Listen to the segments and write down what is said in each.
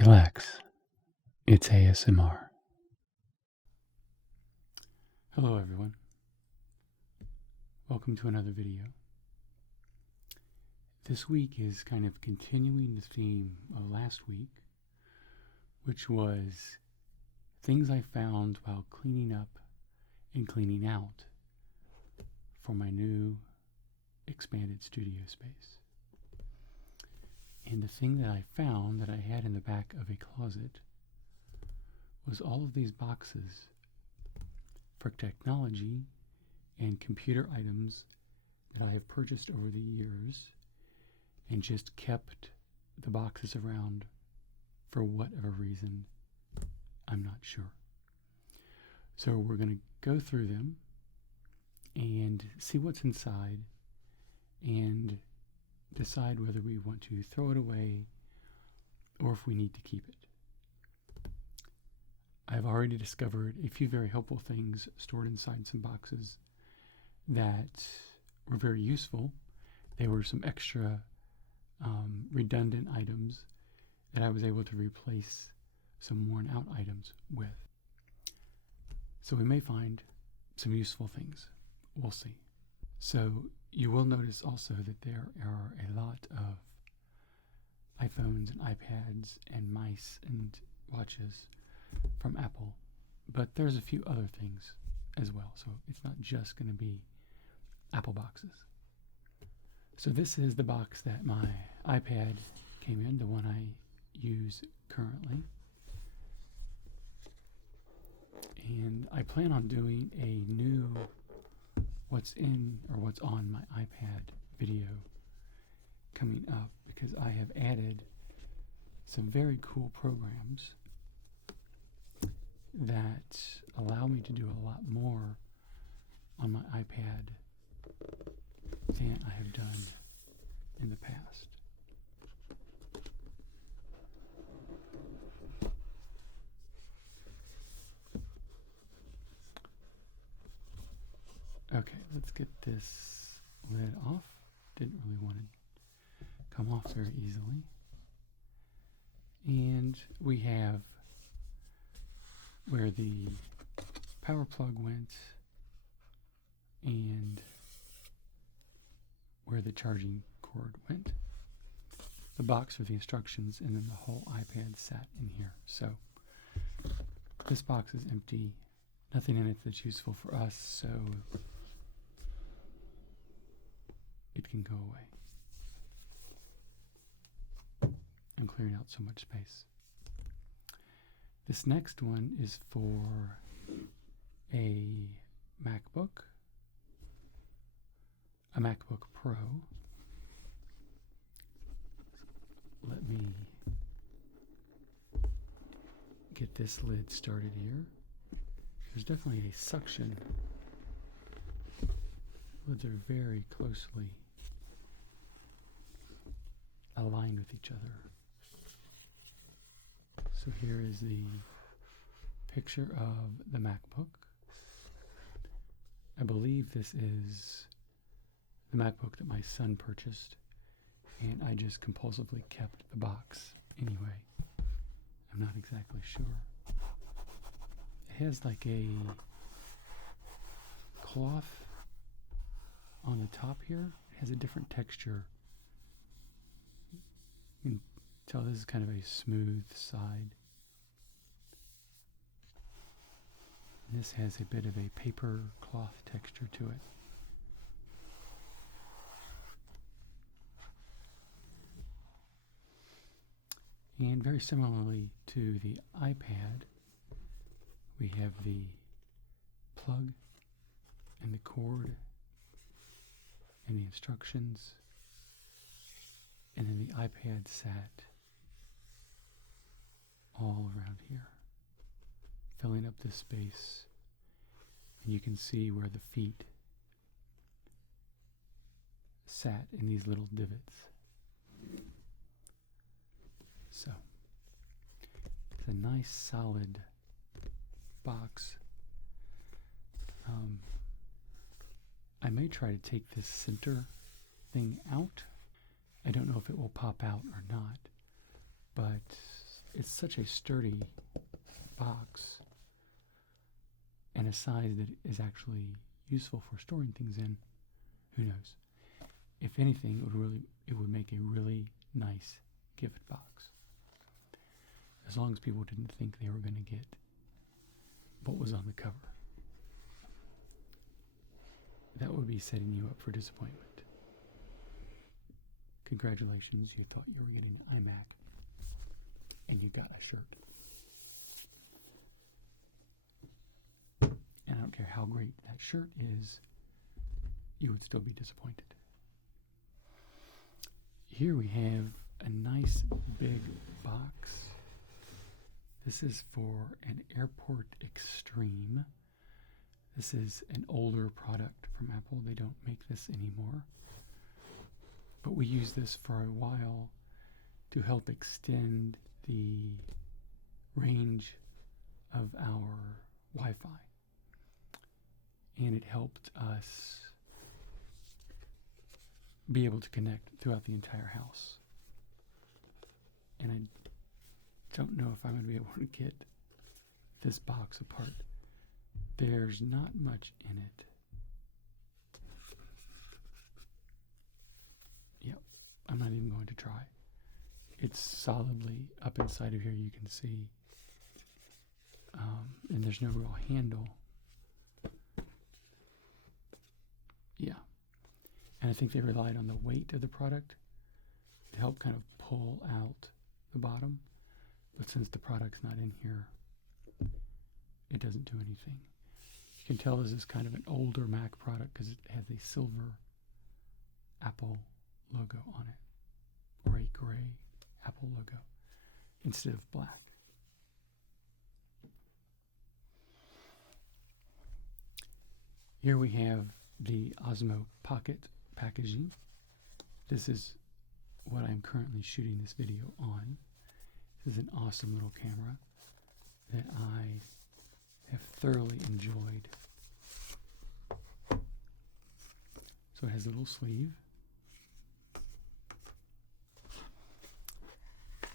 Relax. It's ASMR. Hello everyone. Welcome to another video. This week is kind of continuing the theme of last week, which was things I found while cleaning up and cleaning out for my new expanded studio space. And the thing that I found that I had in the back of a closet was all of these boxes for technology and computer items that I have purchased over the years and just kept the boxes around for whatever reason. I'm not sure. So we're going to go through them and see what's inside and decide whether we want to throw it away or if we need to keep it. I've already discovered a few very helpful things stored inside some boxes that were very useful. They were some extra redundant items that I was able to replace some worn out items with. So we may find some useful things. We'll see. So you will notice also that there are a lot of iPhones and iPads and mice and watches from Apple, but there's a few other things as well. So it's not just going to be Apple boxes. So this is the box that my iPad came in, the one I use currently. And I plan on doing a new what's in or what's on my iPad video coming up, because I have added some very cool programs that allow me to do a lot more on my iPad than I have done in the past. Okay, let's get this lid off. Didn't really want to come off very easily. And we have where the power plug went and where the charging cord went. The box with the instructions, and then the whole iPad sat in here. So this box is empty. Nothing in it that's useful for us, so it can go away. I'm clearing out so much space. This next one is for a MacBook Pro. Let me get this lid started here. There's definitely a suction. Lids are very closely aligned with each other. So here is the picture of the MacBook. I believe this is the MacBook that my son purchased, and I just compulsively kept the box anyway. I'm not exactly sure. It has like a cloth on the top here. It has a different texture. You can tell this is kind of a smooth side. And this has a bit of a paper cloth texture to it. And very similarly to the iPad, we have the plug and the cord and the instructions, and then the iPad sat all around here, filling up this space, and you can see where the feet sat in these little divots. So it's a nice solid box. I may try to take this center thing out. I don't know if it will pop out or not, but it's such a sturdy box and a size that is actually useful for storing things in. Who knows? If anything, it would make a really nice gift box. As long as people didn't think they were going to get what was on the cover. That would be setting you up for disappointment. Congratulations, you thought you were getting an iMac, and you got a shirt. And I don't care how great that shirt is, you would still be disappointed. Here we have a nice big box. This is for an Airport Extreme. This is an older product from Apple. They don't make this anymore. But we used this for a while to help extend the range of our Wi-Fi. And it helped us be able to connect throughout the entire house. And I don't know if I'm going to be able to get this box apart. There's not much in it. Yep, I'm not even going to try. It's solidly up inside of here, you can see. And there's no real handle. Yeah. And I think they relied on the weight of the product to help kind of pull out the bottom. But since the product's not in here, it doesn't do anything. You can tell this is kind of an older Mac product because it has a silver Apple logo on it, or a gray Apple logo instead of black. Here we have the Osmo Pocket packaging. This is what I'm currently shooting this video on. This is an awesome little camera that I have thoroughly enjoyed. So it has a little sleeve.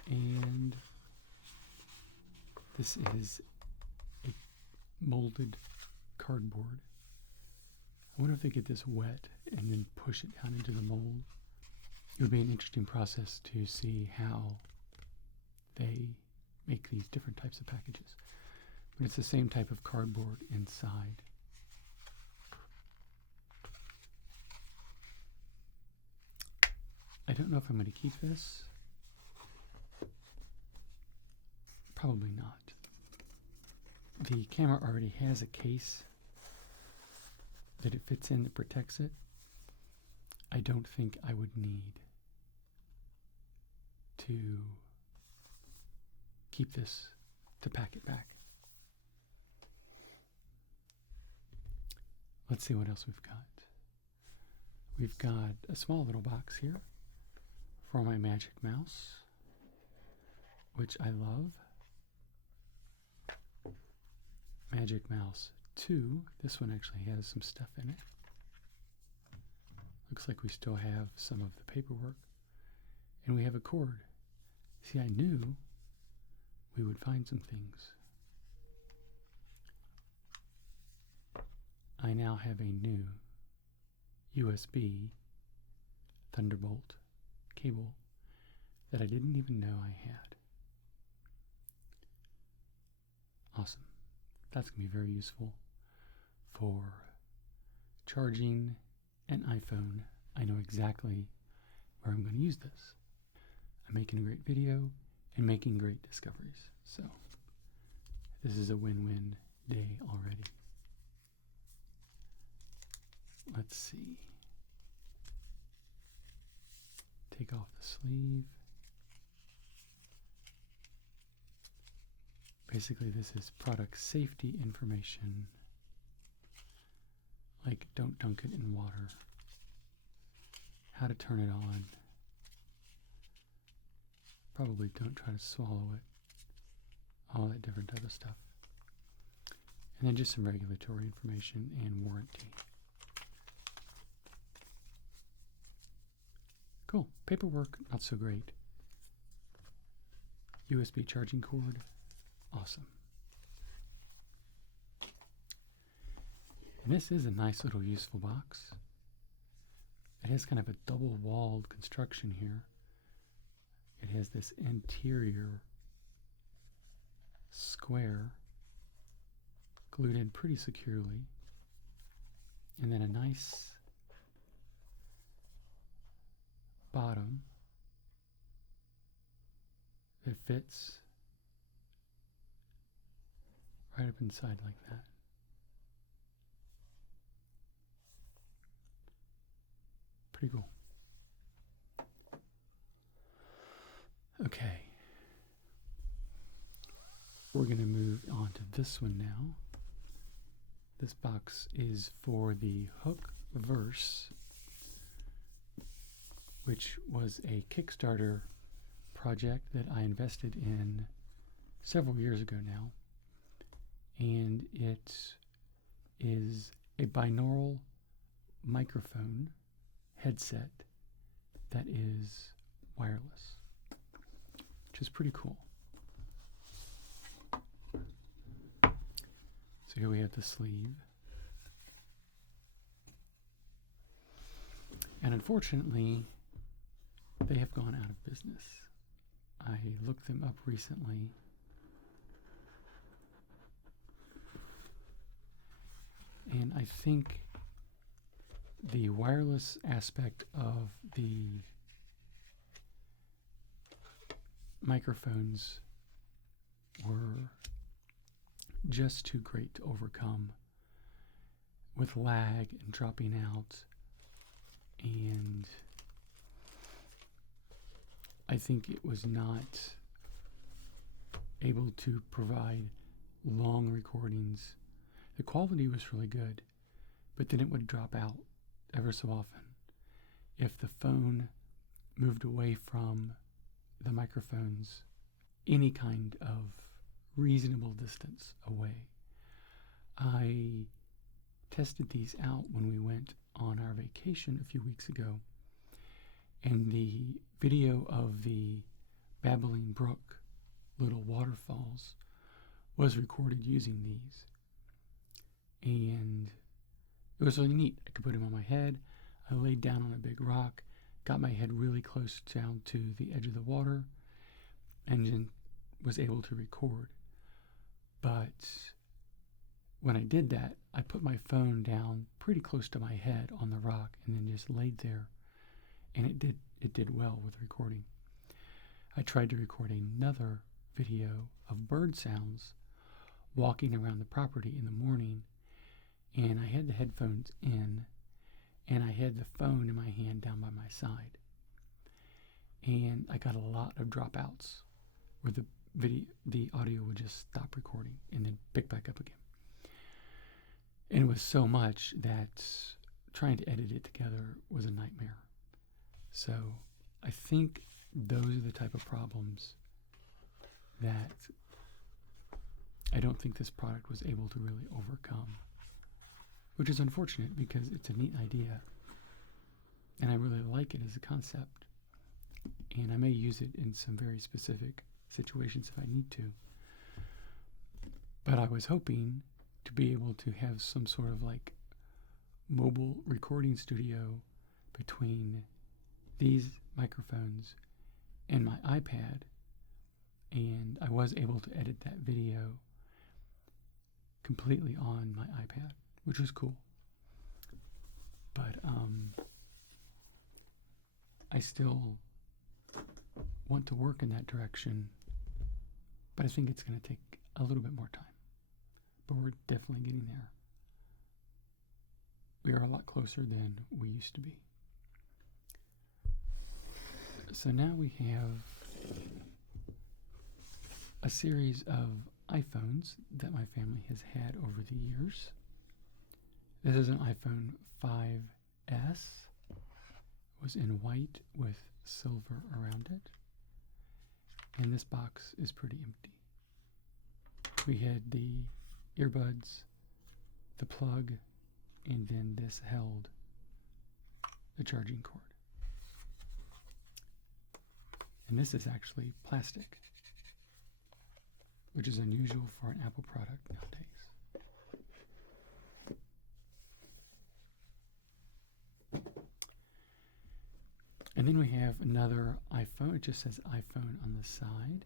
And this is a molded cardboard. I wonder if they get this wet and then push it down into the mold. It would be an interesting process to see how they make these different types of packages. But it's the same type of cardboard inside. I don't know if I'm going to keep this. Probably not. The camera already has a case that it fits in that protects it. I don't think I would need to keep this to pack it back. Let's see what else we've got. We've got a small little box here for my Magic Mouse, which I love. Magic Mouse 2. This one actually has some stuff in it. Looks like we still have some of the paperwork. And we have a cord. See, I knew we would find some things. I now have a new USB Thunderbolt cable that I didn't even know I had. Awesome. That's going to be very useful for charging an iPhone. I know exactly where I'm going to use this. I'm making a great video and making great discoveries. So this is a win-win day already. Let's see. Take off the sleeve. Basically, this is product safety information, like don't dunk it in water, how to turn it on, probably don't try to swallow it, all that different type of stuff. And then just some regulatory information and warranty. Cool. Paperwork, not so great. USB charging cord. Awesome. And this is a nice little useful box. It has kind of a double-walled construction here. It has this interior square glued in pretty securely, and then a nice bottom that fits right up inside like that. Pretty cool. Okay. We're going to move on to this one now. This box is for the Hook Verse, which was a Kickstarter project that I invested in several years ago now. And it is a binaural microphone headset that is wireless, which is pretty cool. So here we have the sleeve. And unfortunately, they have gone out of business. I looked them up recently. And I think the wireless aspect of the microphones were just too great to overcome with lag and dropping out. And I think it was not able to provide long recordings. The quality was really good, but then it would drop out ever so often if the phone moved away from the microphones any kind of reasonable distance away. I tested these out when we went on our vacation a few weeks ago, and the video of the babbling brook, little waterfalls, was recorded using these. And it was really neat. I could put them on my head. I laid down on a big rock, got my head really close down to the edge of the water, and then was able to record. But when I did that, I put my phone down pretty close to my head on the rock and then just laid there, and it did well with recording. I tried to record another video of bird sounds walking around the property in the morning, and I had the headphones in, and I had the phone in my hand down by my side. And I got a lot of dropouts where the audio would just stop recording and then pick back up again. And it was so much that trying to edit it together was a nightmare. So I think those are the type of problems that I don't think this product was able to really overcome, which is unfortunate because it's a neat idea and I really like it as a concept, and I may use it in some very specific situations if I need to. But I was hoping to be able to have some sort of like mobile recording studio between these microphones and my iPad, and I was able to edit that video completely on my iPad, which was cool. But I still want to work in that direction, but I think it's going to take a little bit more time. But we're definitely getting there. We are a lot closer than we used to be. So now we have a series of iPhones that my family has had over the years. This is an iPhone 5S. It was in white with silver around it. And this box is pretty empty. We had the earbuds, the plug, and then this held the charging cord. And this is actually plastic. which is unusual for an Apple product nowadays. And then we have another iPhone. It just says iPhone on the side.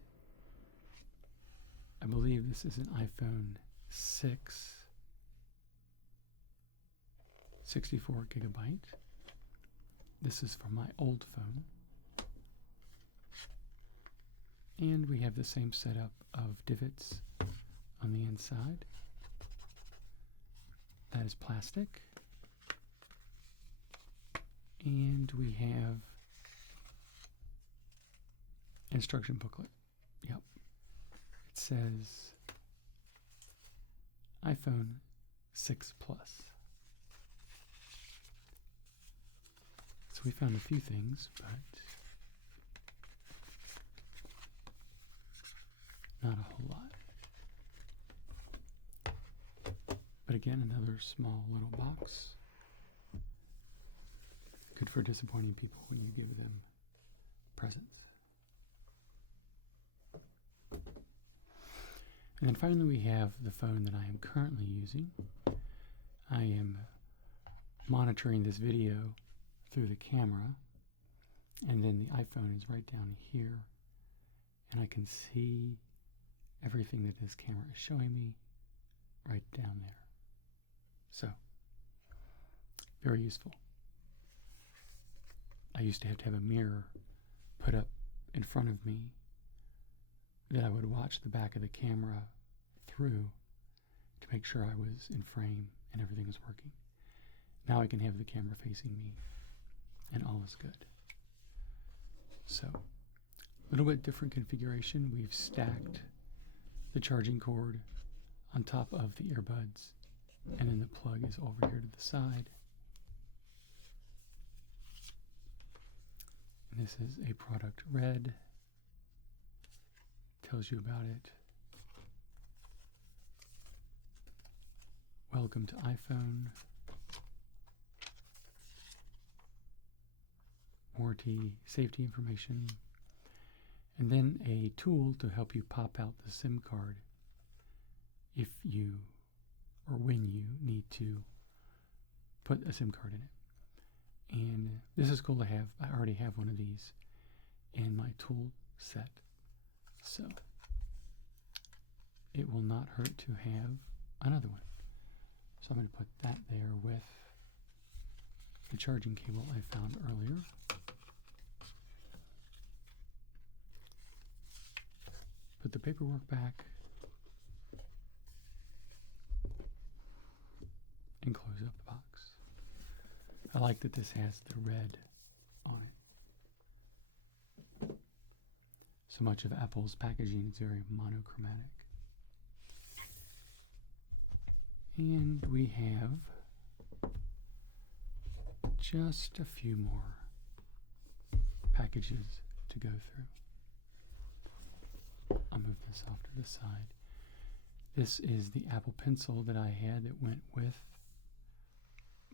I believe this is an iPhone 6, 64 gigabyte. This is from my old phone. And we have the same setup of divots on the inside. That is plastic. And we have instruction booklet. Yep. It says iPhone 6 Plus. So we found a few things, but not a whole lot. But again, another small little box. Good for disappointing people when you give them presents. And then finally we have the phone that I am currently using. I am monitoring this video through the camera, and then the iPhone is right down here, and I can see everything that this camera is showing me right down there. So, very useful. I used to have a mirror put up in front of me that I would watch the back of the camera through to make sure I was in frame and everything was working. Now I can have the camera facing me and all is good. So, a little bit different configuration. We've stacked the charging cord on top of the earbuds, and then the plug is over here to the side. And this is a product red. Tells you about it. Welcome to iPhone. Warranty, safety information, and then a tool to help you pop out the SIM card if you or when you need to put a SIM card in it. And this is cool to have. I already have one of these in my tool set, so it will not hurt to have another one. So I'm going to put that there with the charging cable I found earlier. Put the paperwork back and close up the box. I like that this has the red on it. So much of Apple's packaging is very monochromatic. And we have just a few more packages to go through. I'll move this off to the side. This is the Apple Pencil that I had that went with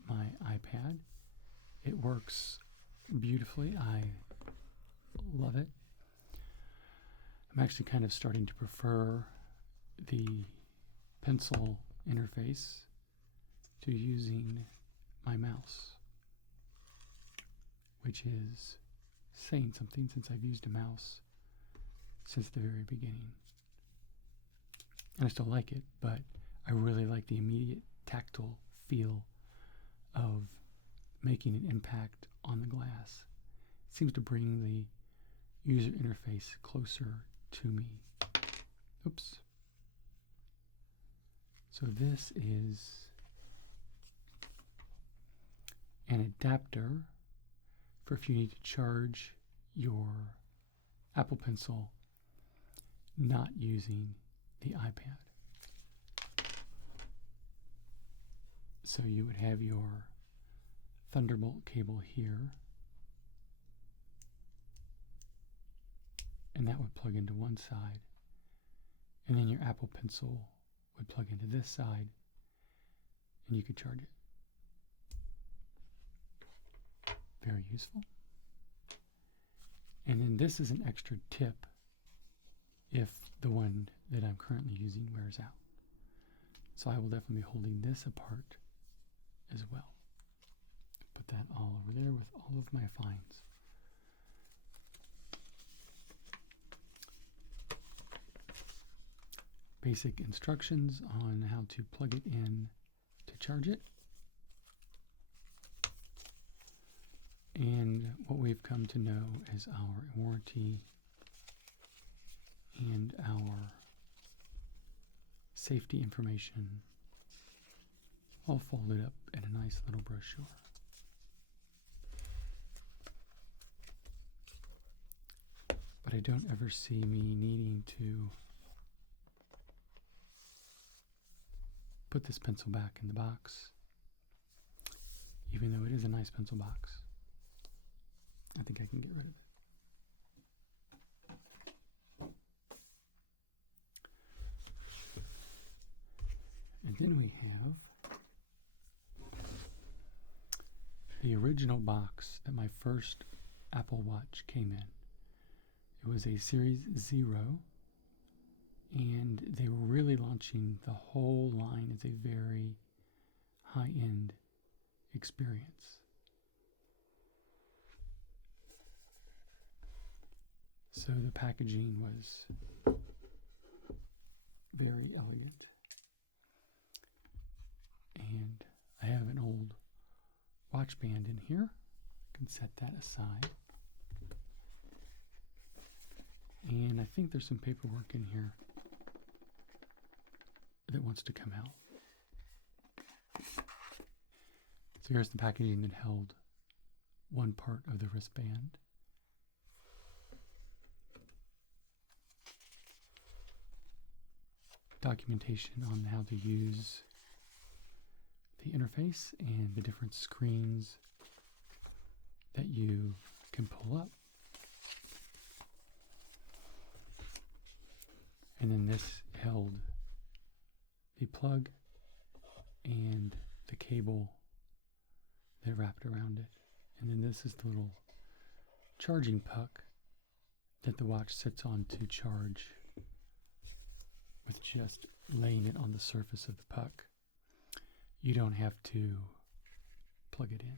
my iPad. It works beautifully. I love it. I'm actually kind of starting to prefer the pencil interface to using my mouse, which is saying something since I've used a mouse since the very beginning. And I still like it, but I really like the immediate tactile feel of making an impact on the glass. It seems to bring the user interface closer to me. Oops. So this is an adapter for if you need to charge your Apple Pencil not using the iPad. So you would have your Thunderbolt cable here, and that would plug into one side, and then your Apple Pencil would plug into this side, and you could charge it. Very useful. And then this is an extra tip. if the one that I'm currently using wears out. So I will definitely be holding this apart as well. Put that all over there with all of my finds. Basic instructions on how to plug it in to charge it. And what we've come to know is our warranty and our safety information all folded up in a nice little brochure. But I don't ever see me needing to put this pencil back in the box, even though it is a nice pencil box. I think I can get rid of it. And then we have the original box that my first Apple Watch came in. It was a Series 0, and they were really launching the whole line as a very high-end experience. So the packaging was very elegant. And I have an old watch band in here. I can set that aside. And I think there's some paperwork in here that wants to come out. So here's the packaging that held one part of the wristband. Documentation on how to use the interface and the different screens that you can pull up. And then this held the plug and the cable that wrapped around it. And then this is the little charging puck that the watch sits on to charge with just laying it on the surface of the puck. You don't have to plug it in.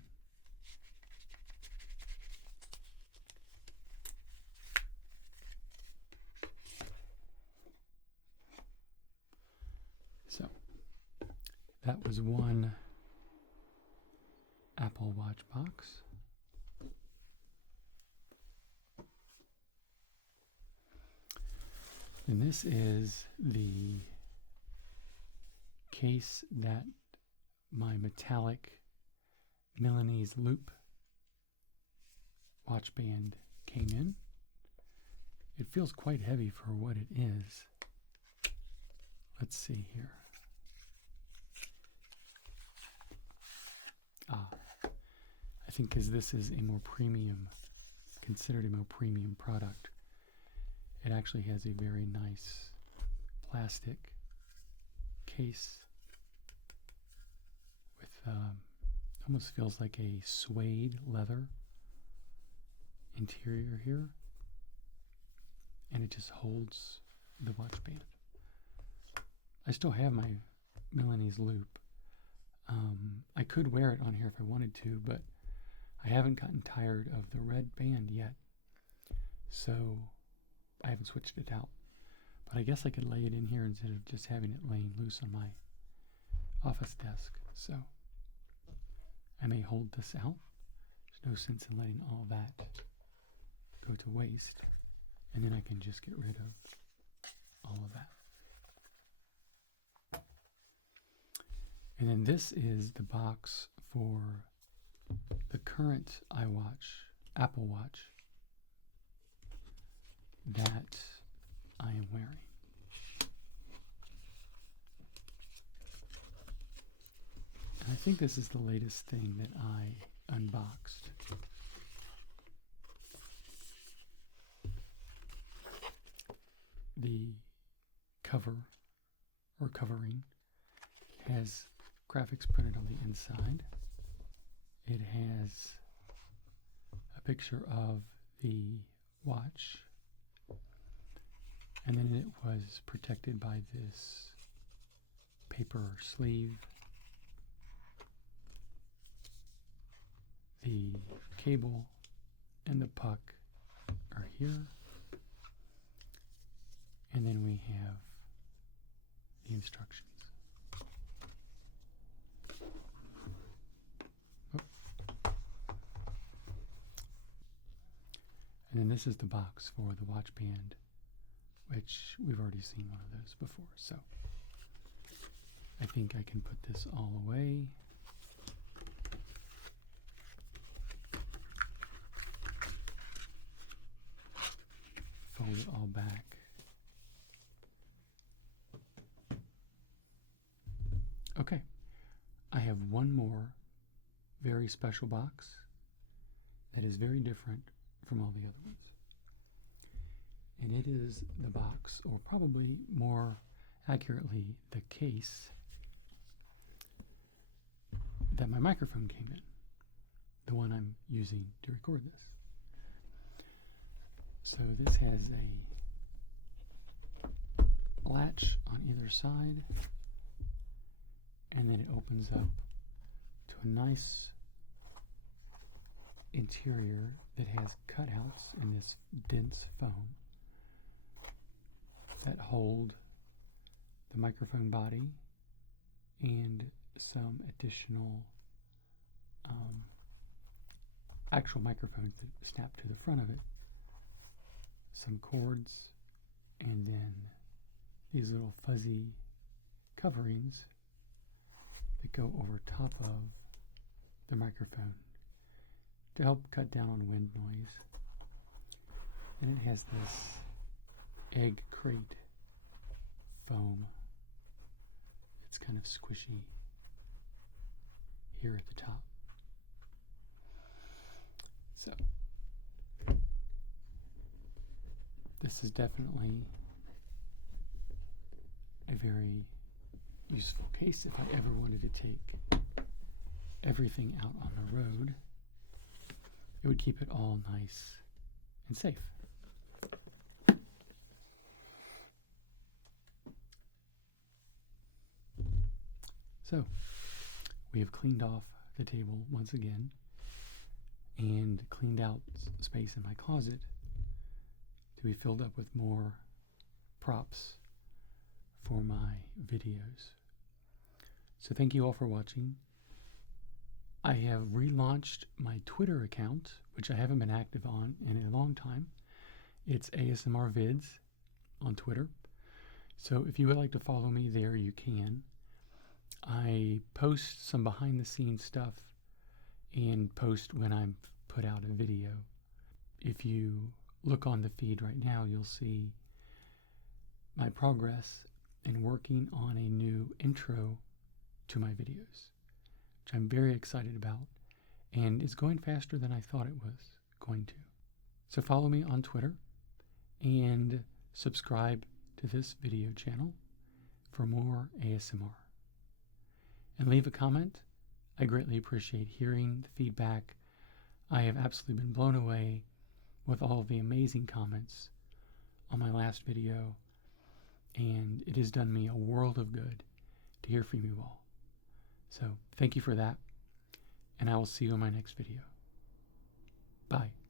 So that was one Apple Watch box. And this is the case that my metallic Milanese loop watch band came in. It feels quite heavy for what it is. Let's see here. I think because this is a more premium, considered a more premium product, it actually has a very nice plastic case with almost feels like a suede leather interior here, and it just holds the watch band. I still have my Milanese loop. I could wear it on here if I wanted to, but I haven't gotten tired of the red band yet, so I haven't switched it out. But I guess I could lay it in here instead of just having it laying loose on my office desk. So I may hold this out. There's no sense in letting all that go to waste. And then I can just get rid of all of that. And then this is the box for the current Apple Watch that I am wearing. And I think this is the latest thing that I unboxed. The cover or covering has graphics printed on the inside. It has a picture of the watch, And then it was protected by this paper sleeve. The cable and the puck are here. And then we have the instructions. And then this is the box for the watch band, which we've already seen one of those before. So I think I can put this all away. Fold it all back. Okay, I have one more very special box that is very different from all the other ones. And it is the box, or probably more accurately, the case that my microphone came in, the one I'm using to record this. So this has a latch on either side, and then it opens up to a nice interior that has cutouts in this dense foam that hold the microphone body and some additional actual microphones that snap to the front of it, some cords, and then these little fuzzy coverings that go over top of the microphone to help cut down on wind noise. And it has this egg crate foam. It's kind of squishy here at the top. So this is definitely a very useful case if I ever wanted to take everything out on the road. It would keep it all nice and safe. So we have cleaned off the table once again and cleaned out space in my closet to be filled up with more props for my videos. So thank you all for watching. I have relaunched my Twitter account, which I haven't been active on in a long time. It's ASMR Vids on Twitter. So if you would like to follow me there, you can. I post some behind the scenes stuff and post when I put out a video. If you look on the feed right now, you'll see my progress in working on a new intro to my videos, which I'm very excited about, and it's going faster than I thought it was going to. So follow me on Twitter and subscribe to this video channel for more ASMR. And leave a comment. I greatly appreciate hearing the feedback. I have absolutely been blown away with all of the amazing comments on my last video, and it has done me a world of good to hear from you all. So thank you for that, and I will see you in my next video. Bye.